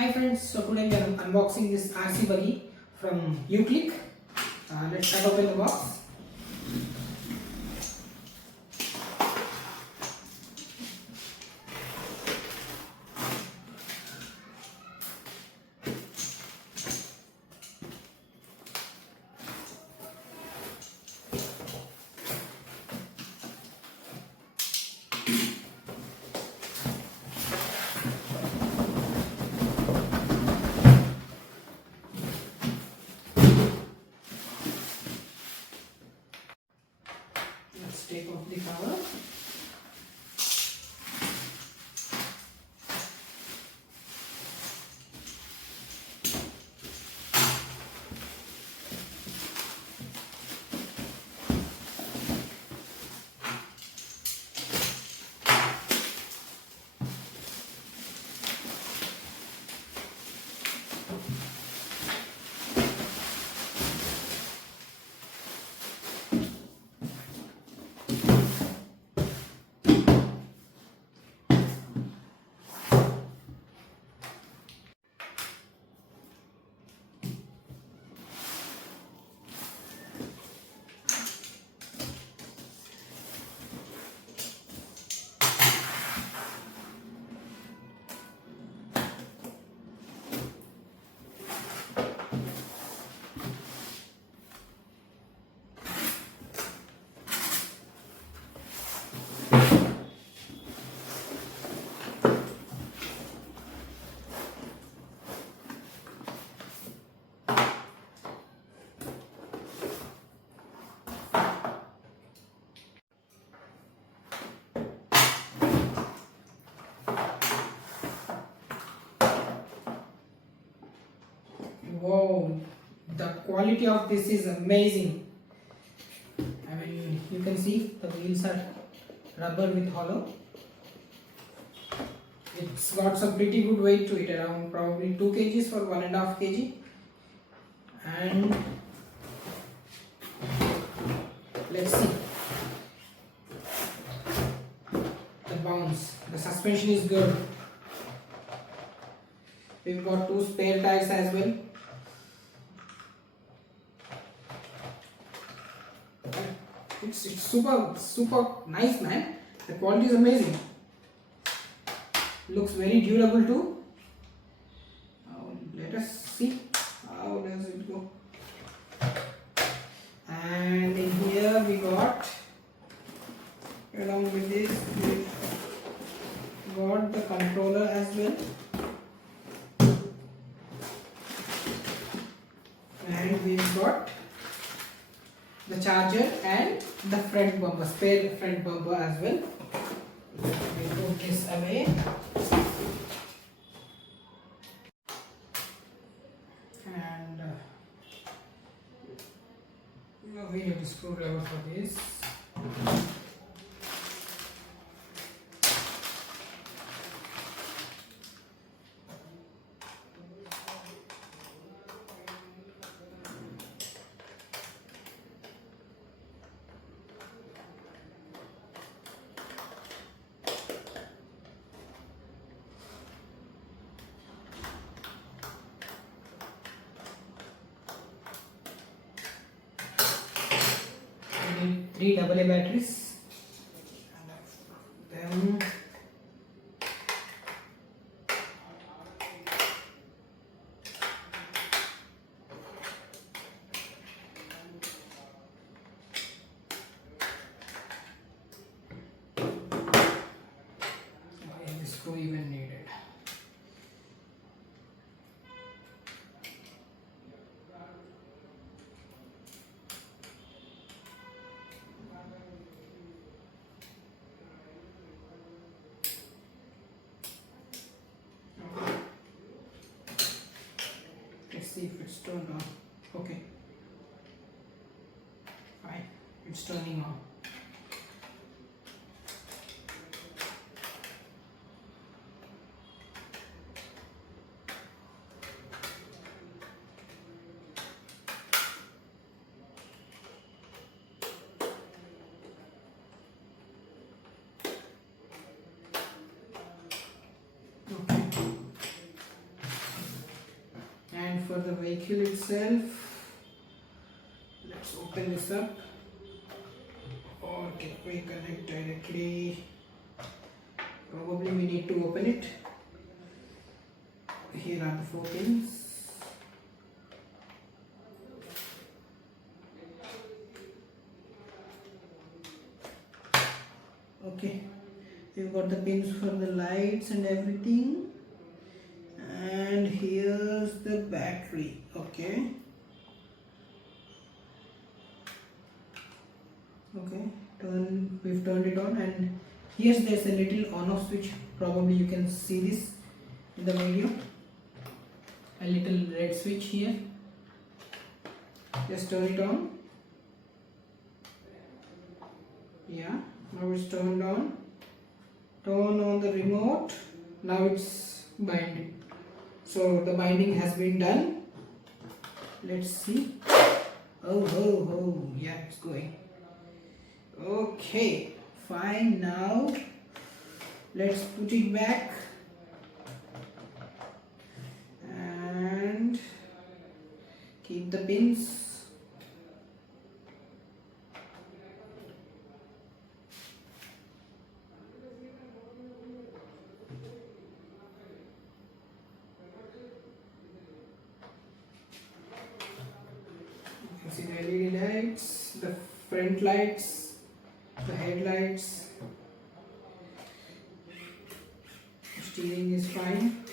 Hi friends, so today we are unboxing this RC buggy from uClick. Let's cut open the box. Let's take off the cover. Wow, the quality of this is amazing. I mean, you can see the wheels are rubber with hollow. It's got some pretty good weight to it, around probably 2 kgs for 1.5 kg. And let's see the bounce. The suspension is good. We've got 2 spare tires as well. It's super nice, man. The quality is amazing. Looks very durable too. Let us see how does it go. And in here we got, along with this, we got the controller as well. And we've got the charger and the front bumper, spare front bumper as well. We put this away. And we need a screwdriver for this. We need 3 AA batteries. Then this screw even needed. Let's see if it's turned on. Okay, fine, it's turning on. for the vehicle itself. Let's open this up. Okay, we connect directly. Probably we need to open it. Here are the 4 pins. Okay, we've got the pins for the lights and everything, and here's the battery. Okay, we've turned it on, and there's a little on off switch. Probably you can see this in the video, a little red switch here. Just turn it on. Yeah, now it's turned on. Turn on the remote. Now it's binding. So the binding has been done. Let's see. Oh, yeah, it's going. Okay, fine. Now let's put it back and keep the pins. See the LED lights, the front lights, the headlights. Steering is fine.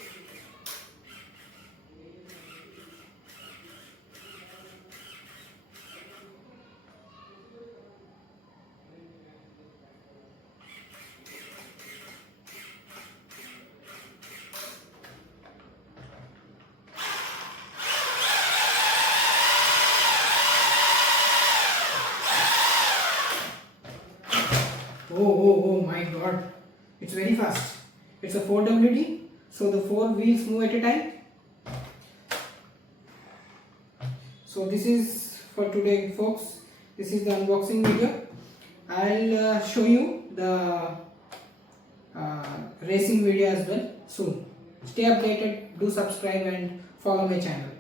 Oh my god, it's very fast. It's a 4WD, so the 4 wheels move at a time. So this is for today, folks. This is the unboxing video. I'll show you the racing video as well soon. Stay updated, do subscribe and follow my channel.